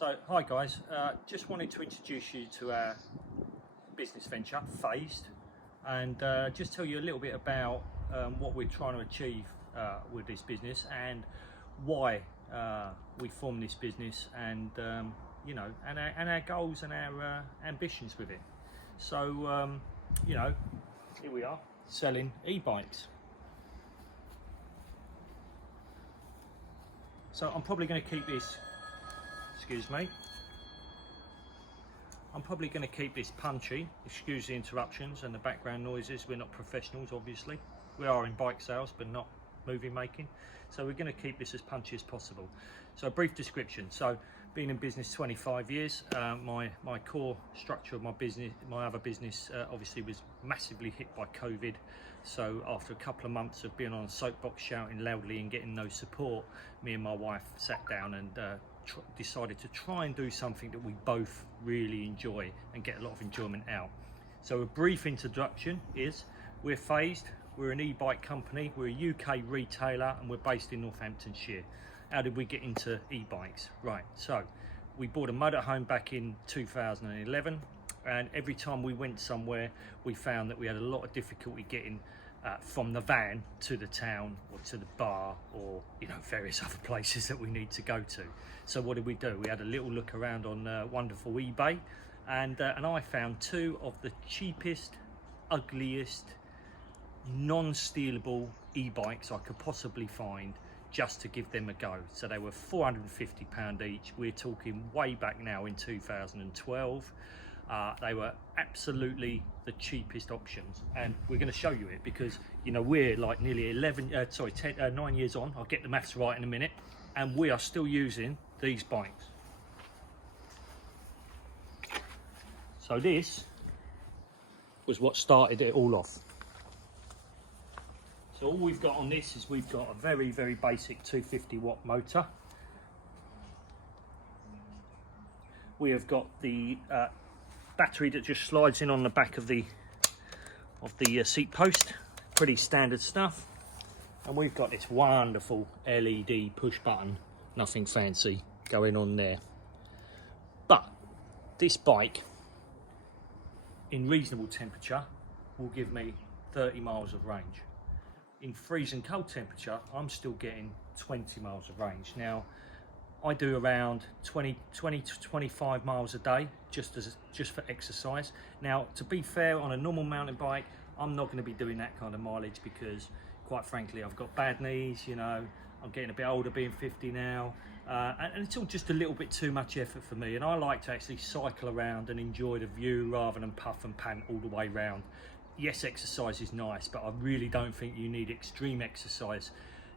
So, hi guys, just wanted to introduce you to our business venture, PhazedE, and just tell you a little bit about what we're trying to achieve with this business and why we formed this business, and you know, and our goals and our ambitions with it. So, you know, here we are selling e-bikes. So I'm probably going to keep this. Excuse me. I'm probably going to keep this punchy. Excuse the interruptions and the background noises. We're not professionals, obviously. We are in bike sales, but not movie making. So we're going to keep this as punchy as possible. So a brief description. So being in business 25 years, my core structure of my business, my other business, obviously was massively hit by COVID. So after a couple of months of being on a soapbox shouting loudly and getting no support, me and my wife sat down and decided to try and do something that we both really enjoy and get a lot of enjoyment out. So a brief introduction is, we're PhazedE, we're an e-bike company, we're a UK retailer, and we're based in Northamptonshire. How did we get into e-bikes? Right, so we bought a motorhome back in 2011, and every time we went somewhere we found that we had a lot of difficulty getting from the van to the town or to the bar, or you know, various other places that we need to go to. So what did we do? We had a little look around on wonderful eBay, and I found two of the cheapest, ugliest, non-stealable e-bikes I could possibly find, just to give them a go. So they were £450 each. We're talking way back now in 2012. They were absolutely the cheapest options, and we're going to show you it because, you know, we're like nearly 9 years on. I'll get the maths right in a minute, and we are still using these bikes. So this was what started it all off. So all we've got on this is we've got a very, very basic 250 watt motor. We have got the battery that just slides in on the back of the seat post, pretty standard stuff. And we've got this wonderful LED push button, nothing fancy going on there. But this bike, in reasonable temperature, will give me 30 miles of range. In freezing cold temperature, I'm still getting 20 miles of range. Now, I do around 20 to 25 miles a day just for exercise. Now, to be fair, on a normal mountain bike, I'm not going to be doing that kind of mileage because, quite frankly, I've got bad knees, you know, I'm getting a bit older, being 50 now, and it's all just a little bit too much effort for me. And I like to actually cycle around and enjoy the view rather than puff and pant all the way round. Yes, exercise is nice, but I really don't think you need extreme exercise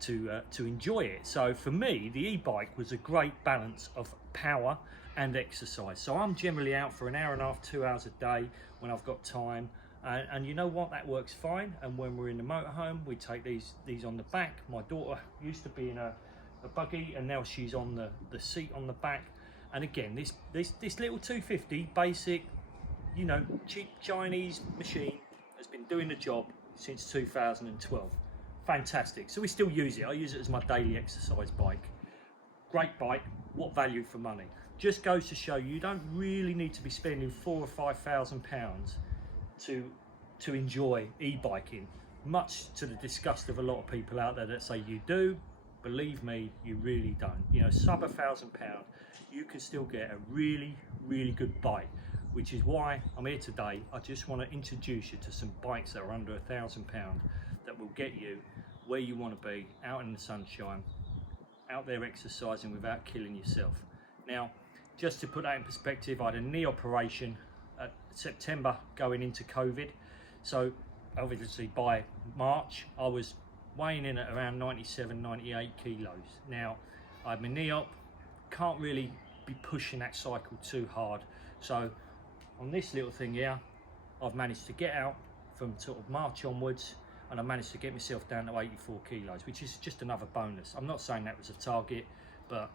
to enjoy it. So for me, the e-bike was a great balance of power and exercise. So I'm generally out for an hour and a half, 2 hours a day when I've got time, and you know what, that works fine. And when we're in the motorhome, we take these on the back. My daughter used to be in a buggy, and now she's on the seat on the back. And again, this little 250 basic, you know, cheap Chinese machine has been doing the job since 2012. Fantastic. So we still use it. I use it as my daily exercise bike. Great bike. What value for money? Just goes to show you don't really need to be spending £4,000 or £5,000 to enjoy e-biking, much to the disgust of a lot of people out there that say you do. Believe me, you really don't. You know, sub £1,000, you can still get a really, really good bike, which is why I'm here today. I just want to introduce you to some bikes that are under £1,000 that will get you where you want to be, out in the sunshine, out there exercising without killing yourself. Now, just to put that in perspective, I had a knee operation at September going into COVID. So obviously by March, I was weighing in at around 97, 98 kilos. Now, I had my knee up, can't really be pushing that cycle too hard. So on this little thing here, I've managed to get out from sort of March onwards, and I managed to get myself down to 84 kilos, which is just another bonus. I'm not saying that was a target, but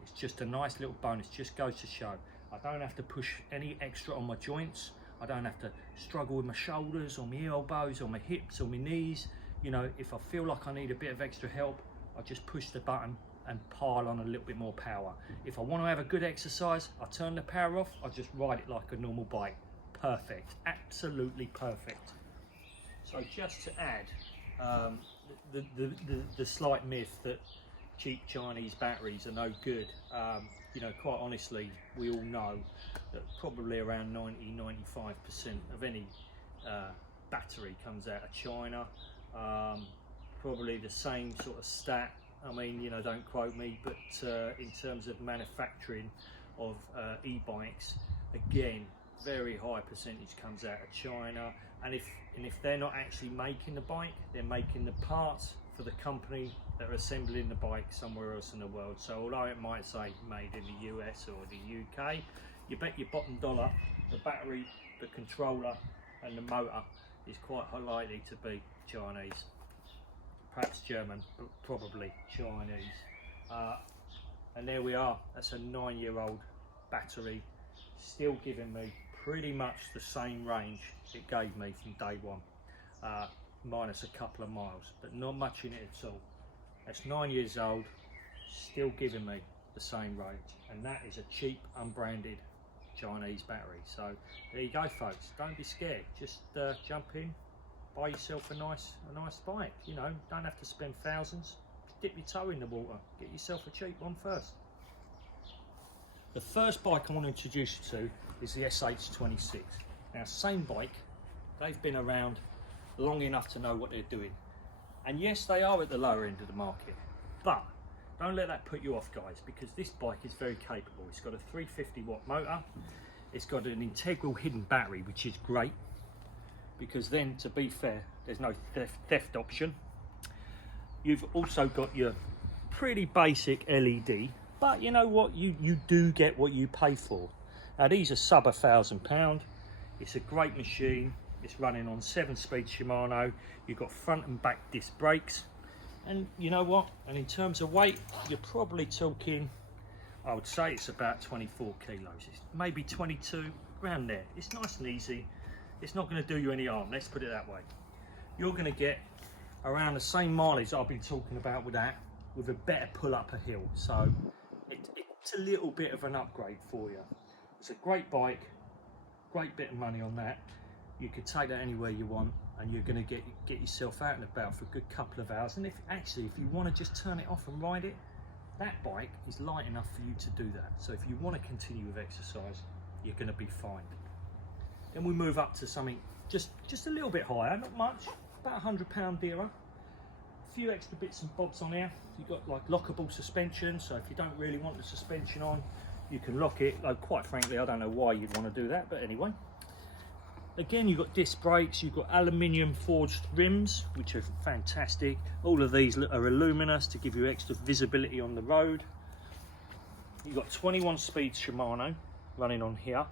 it's just a nice little bonus. Just goes to show I don't have to push any extra on my joints. I don't have to struggle with my shoulders or my elbows or my hips or my knees. You know, if I feel like I need a bit of extra help, I just push the button and pile on a little bit more power. If I want to have a good exercise, I turn the power off, I just ride it like a normal bike. Perfect, absolutely perfect. So just to add, the slight myth that cheap Chinese batteries are no good. You know, quite honestly, we all know that probably around 90–95% of any battery comes out of China. Probably the same sort of stat, I mean, you know, don't quote me, but in terms of manufacturing of e-bikes, again, very high percentage comes out of China. And if they're not actually making the bike, they're making the parts for the company that are assembling the bike somewhere else in the world. So although it might say made in the US or the UK, you bet your bottom dollar the battery, the controller and the motor is quite likely to be Chinese. Perhaps German, but probably Chinese. And there we are, that's a 9-year-old battery, still giving me pretty much the same range it gave me from day one, minus a couple of miles, but not much in it at all. That's 9 years old, still giving me the same range, and that is a cheap, unbranded Chinese battery. So there you go, folks. Don't be scared. Just jump in, buy yourself a nice bike. You know, don't have to spend thousands. Dip your toe in the water. Get yourself a cheap one first. The first bike I want to introduce you to is the SH26. Now, same bike. They've been around long enough to know what they're doing. And yes, they are at the lower end of the market, but don't let that put you off, guys, because this bike is very capable. It's got a 350 watt motor. It's got an integral hidden battery, which is great, because then, to be fair, there's no theft option. You've also got your pretty basic LED, but you know what? You do get what you pay for. Now, these are sub £1,000. It's a great machine. It's running on 7-speed Shimano. You've got front and back disc brakes. And you know what? And in terms of weight, you're probably talking, I would say it's about 24 kilos. It's maybe 22, around there. It's nice and easy. It's not going to do you any harm, let's put it that way. You're going to get around the same mileage I've been talking about with that, with a better pull up a hill. So it's a little bit of an upgrade for you. It's a great bike, great bit of money on that. You could take that anywhere you want, and you're going to get yourself out and about for a good couple of hours. And if you want to just turn it off and ride it, that bike is light enough for you to do that. So if you want to continue with exercise, you're going to be fine. Then we move up to something just a little bit higher, not much, about £100 dearer. A few extra bits and bobs on here. You've got like lockable suspension, so if you don't really want the suspension on, you can lock it. Though quite frankly, I don't know why you'd want to do that, but anyway. Again, you've got disc brakes, you've got aluminium forged rims, which are fantastic. All of these are luminous to give you extra visibility on the road. You've got 21 speed Shimano running on here.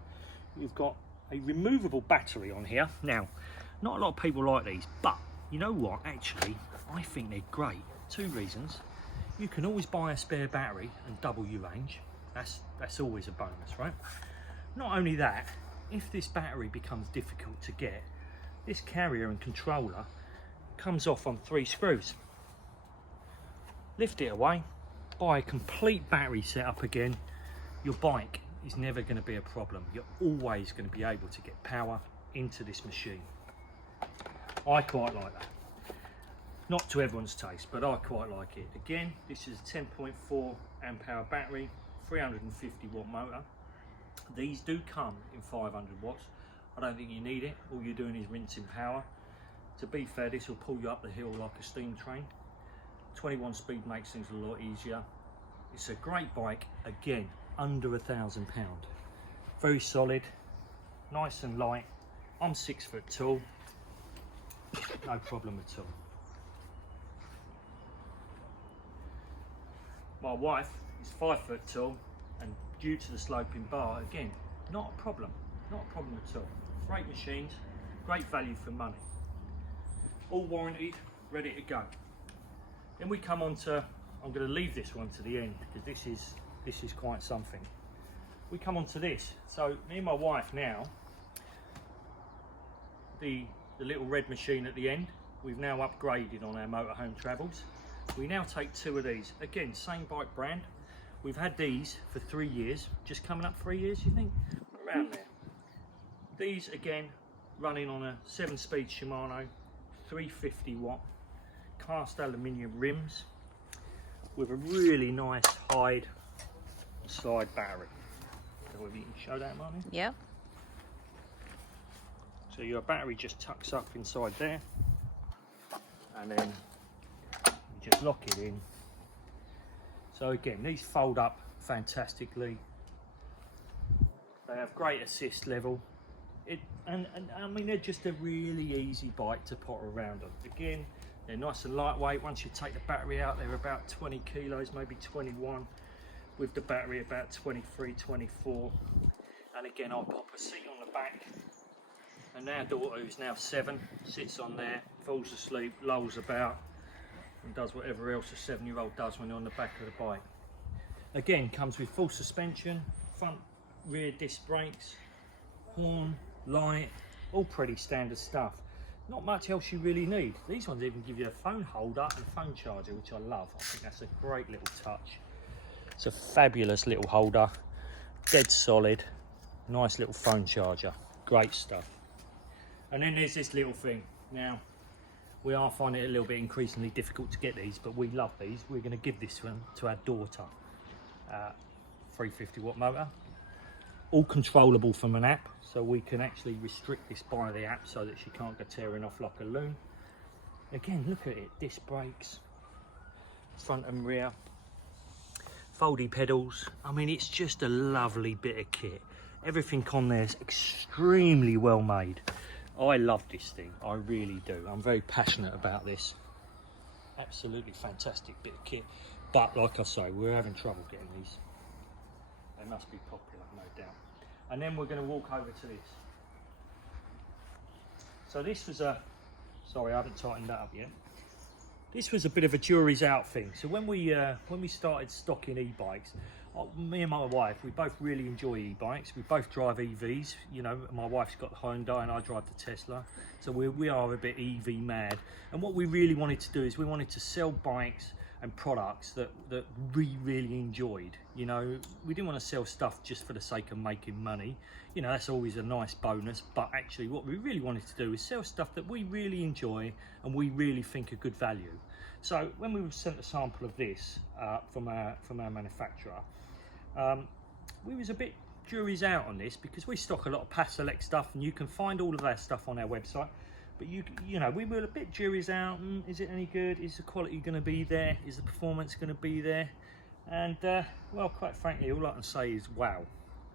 You've got a removable battery on here. Now, not a lot of people like these, but you know what, actually, I think they're great. 2 reasons. You can always buy a spare battery and double your range. That's always a bonus, right? Not only that, if this battery becomes difficult to get, this carrier and controller comes off on 3 screws. Lift it away, buy a complete battery setup again. Your bike is never going to be a problem. You're always going to be able to get power into this machine. I quite like that. Not to everyone's taste, but I quite like it. Again, this is a 10.4 amp hour battery, 350 watt motor. These do come in 500 watts. I don't think you need it. All you're doing is rinsing power. To be fair, this will pull you up the hill like a steam train. 21 speed makes things a lot easier. It's a great bike, again, under £1,000. Very solid, nice and light. I'm 6 foot tall, no problem at all. My wife is 5 foot tall, and due to the sloping bar, again, not a problem at all. Great machines, great value for money. All warranted, ready to go. Then we come on to, I'm going to leave this one to the end because this is quite something. We come on to this. So me and my wife now, the little red machine at the end, we've now upgraded on our motorhome travels. We now take 2 of these. Again, same bike brand. We've had these for 3 years, just coming up 3 years, you think? Around there. These, again, running on a 7-speed Shimano, 350 watt, cast aluminium rims, with a really nice hide slide battery. So if you can show that, Marnie? Yeah. So your battery just tucks up inside there, and then you just lock it in. So again, these fold up fantastically. They have great assist level. And I mean, they're just a really easy bike to pot around on. Again, they're nice and lightweight. Once you take the battery out, they're about 20 kilos, maybe 21. With the battery about 23, 24. And again, I'll pop a seat on the back. And our daughter, who's now 7, sits on there, falls asleep, lolls about, and does whatever else a 7-year-old does when you're on the back of the bike. Again, comes with full suspension, front, rear disc brakes, horn, light, all pretty standard stuff. Not much else you really need. These ones even give you a phone holder and a phone charger, which I love. I think that's a great little touch. It's a fabulous little holder, dead solid, nice little phone charger, great stuff. And then there's this little thing. Now, we are finding it a little bit increasingly difficult to get these, but we love these. We're going to give this one to our daughter. 350 watt motor, all controllable from an app, so we can actually restrict this by the app so that she can't go tearing off like a loon. Again, look at it, disc brakes, front and rear, foldy pedals. I mean, it's just a lovely bit of kit. Everything on there is extremely well made. I love this thing, I really do. I'm very passionate about this. Absolutely fantastic bit of kit. But like I say, we're having trouble getting these. They must be popular, no doubt. And then we're going to walk over to this. So this was a, sorry, I haven't tightened that up yet. This was a bit of a jury's out thing. So when we started stocking e-bikes, me and my wife, we both really enjoy e-bikes. We both drive EVs. You know, my wife's got the Hyundai and I drive the Tesla. So we are a bit EV mad. And what we really wanted to do is we wanted to sell bikes and products that we really enjoyed. You know, we didn't want to sell stuff just for the sake of making money. You know, that's always a nice bonus, but actually what we really wanted to do is sell stuff that we really enjoy and we really think are good value. So when we were sent a sample of this from our manufacturer, we was a bit jury's out on this because we stock a lot of PhazedE stuff, and you can find all of that stuff on our website. But you know, we were a bit jury's out. Is it any good? Is the quality going to be there? Is the performance going to be there? And well, quite frankly, all I can say is wow.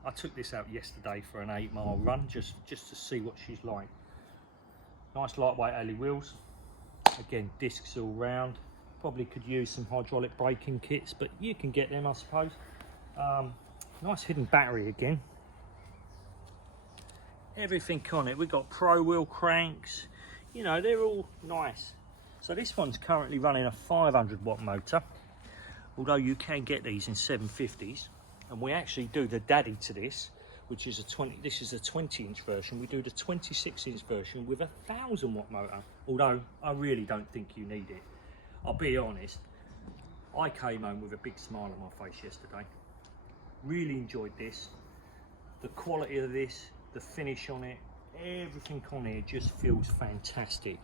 I took this out yesterday for an 8-mile run just to see what she's like. Nice lightweight alley wheels. Again, discs all round. Probably could use some hydraulic braking kits, but you can get them, I suppose. Nice hidden battery again. Everything on it. We've got pro wheel cranks. You know, they're all nice. So this one's currently running a 500 watt motor, although you can get these in 750s, and we actually do the daddy to this, which is a 20. This is a 20-inch version. We do the 26-inch version with a 1000 watt motor, although I really don't think you need it. I'll be honest, I came home with a big smile on my face yesterday. Really enjoyed this. The quality of this, the finish on it, everything on here just feels fantastic.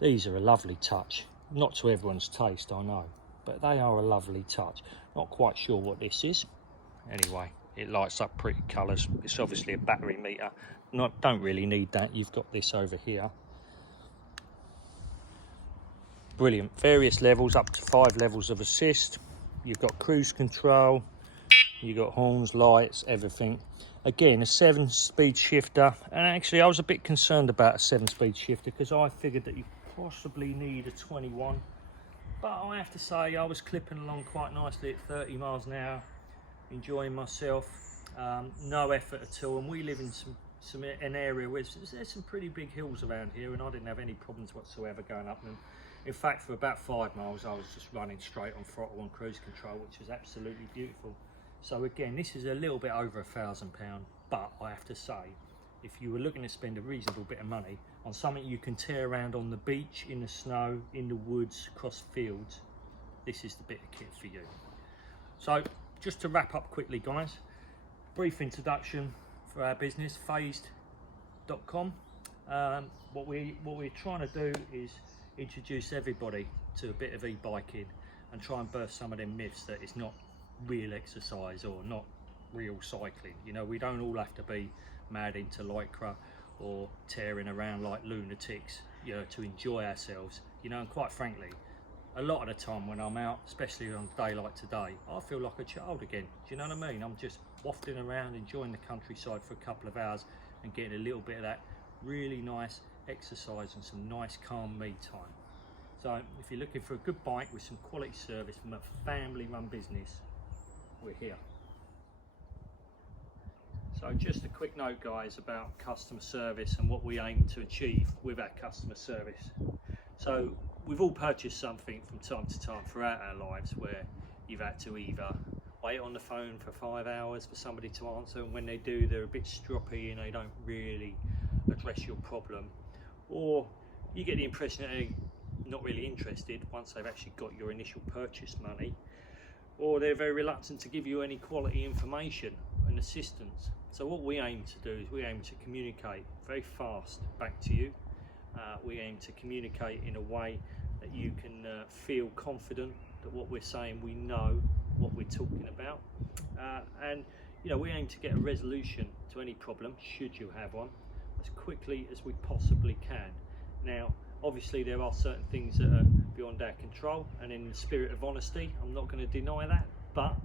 These are a lovely touch. Not to everyone's taste, I know, but they are a lovely touch. Not quite sure what this is. Anyway, it lights up pretty colours. It's obviously a battery meter. Don't really need that. You've got this over here. Brilliant. Various levels, up to 5 levels of assist. You've got cruise control. You've got horns, lights, everything. Again, a 7-speed shifter. And actually, I was a bit concerned about a 7-speed shifter because I figured that you possibly need a 21. But I have to say, I was clipping along quite nicely at 30 miles an hour, enjoying myself. No effort at all. And we live in an area where there's some pretty big hills around here, and I didn't have any problems whatsoever going up them. In fact, for about 5 miles, I was just running straight on throttle on cruise control, which was absolutely beautiful. So again, this is a little bit over £1,000, but I have to say, if you were looking to spend a reasonable bit of money on something you can tear around on the beach, in the snow, in the woods, across fields, this is the bit of kit for you. So just to wrap up quickly, guys, brief introduction for our business, PhazedE.com. What we're trying to do is introduce everybody to a bit of e-biking and try and burst some of them myths that it's not real exercise or not real cycling. You know, we don't all have to be mad into lycra or tearing around like lunatics, you know, to enjoy ourselves. You know, and quite frankly, a lot of the time when I'm out, especially on a day like today, I feel like a child again. Do you know what I mean? I'm just wafting around, enjoying the countryside for a couple of hours and getting a little bit of that really nice exercise and some nice calm me time. So if you're looking for a good bike with some quality service from a family run business, we're here. So just a quick note, guys, about customer service and what we aim to achieve with our customer service. So we've all purchased something from time to time throughout our lives where you've had to either wait on the phone for 5 hours for somebody to answer, and when they do, they're a bit stroppy and they don't really address your problem, or you get the impression that they're not really interested once they've actually got your initial purchase money, or they're very reluctant to give you any quality information and assistance. So what we aim to do is we aim to communicate very fast back to you. We aim to communicate in a way that you can feel confident that what we're saying, we know what we're talking about, and you know, we aim to get a resolution to any problem, should you have one, as quickly as we possibly can. Now obviously there are certain things that are beyond our control, and in the spirit of honesty, I'm not going to deny that, but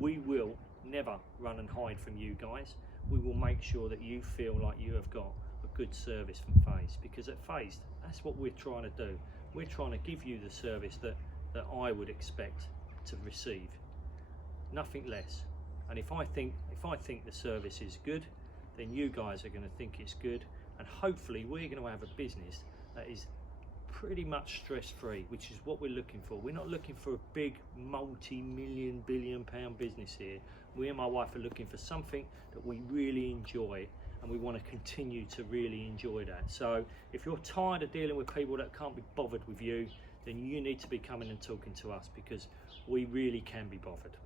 we will never run and hide from you guys. We will make sure that you feel like you have got a good service from Phased, because at Phased, that's what we're trying to do. We're trying to give you the service that I would expect to receive, nothing less. And if I think the service is good, then you guys are going to think it's good, and hopefully we're going to have a business that is pretty much stress-free, which is what we're looking for. We're not looking for a big multi-million, billion-pound business here. Me and my wife are looking for something that we really enjoy, and we want to continue to really enjoy that. So if you're tired of dealing with people that can't be bothered with you, then you need to be coming and talking to us, because we really can be bothered.